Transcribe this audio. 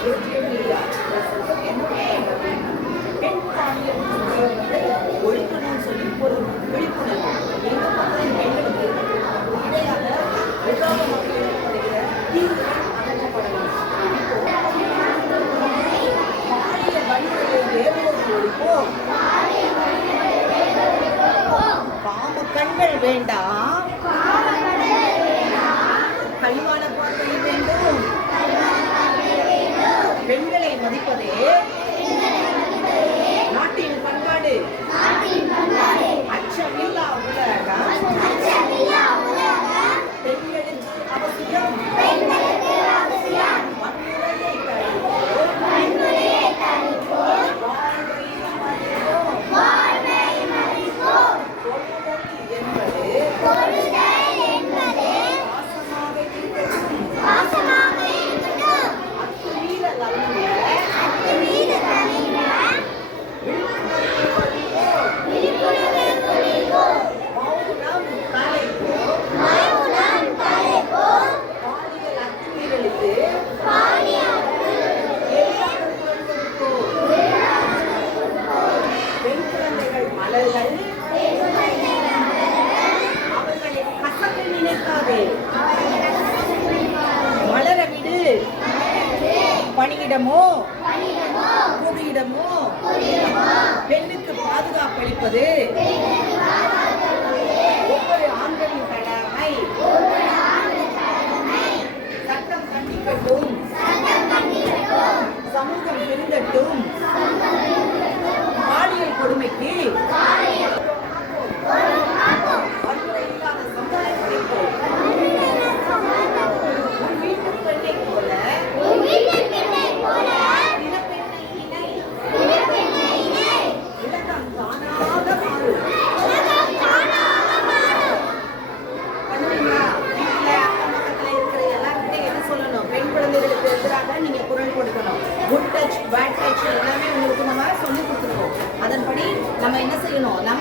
பெண் பாலியல் ஒழிக்கணும்னு சொல்லி ஒரு விழிப்புணர்வு எங்க பார்த்தாலும் பெண்களுக்கு இடையாக உதாரணமாக ஏற்படுகிற தீர்வுகள் அகற்றப்படலாம். பாலியல் வன்முறையை வேறொரு ஒழிப்போம். காம கண்கள் வேண்டாம், கழிவான பார்வை வேண்டும். பெண்களை மதிப்பதே நாட்டின் பண்பாடு. அச்சமில்லா உலகம் பெண்களுக்கு அவசியம். வன்முறையை தடுப்போம், வாழ்வை மதிப்போம். தொழுதல் என்பது பாசமாக இருக்கட்டும். அத்துமீறல் அல்ல. அவர்களை கசக்க நினைக்காதே, வளர விடு. பணியிடமோ பொதுயிடமோ பெண்ணுக்கு பாதுகாப்பு அளிப்பது ஒவ்வொரு ஆண்களின் கடமை. சட்டம் கண்டிக்கட்டும், சமூகம் பெருந்தட்டும். பாலியல் கொடுமைக்கு வன்முறை இல்லாத சமுதாயம் கிடைக்கும். உன் வீட்டு பெண்ணை போல உலகம் தானாக மாறும். பண்ணுவீங்களா? வீட்டுல அக்கம் பக்கத்துல இருக்கிற எல்லாருக்கிட்டையும் என்ன சொல்லணும்? பெண் குழந்தைகளுக்கு எதிராக நீங்க குரல் கொடுக்கணும். குட் டச், பேட் டச் எல்லாமே உங்களுக்கு நம்ம சொல்லி கொடுத்துருக்கோம். அதன்படி நம்ம என்ன செய்யணும்? நம்ம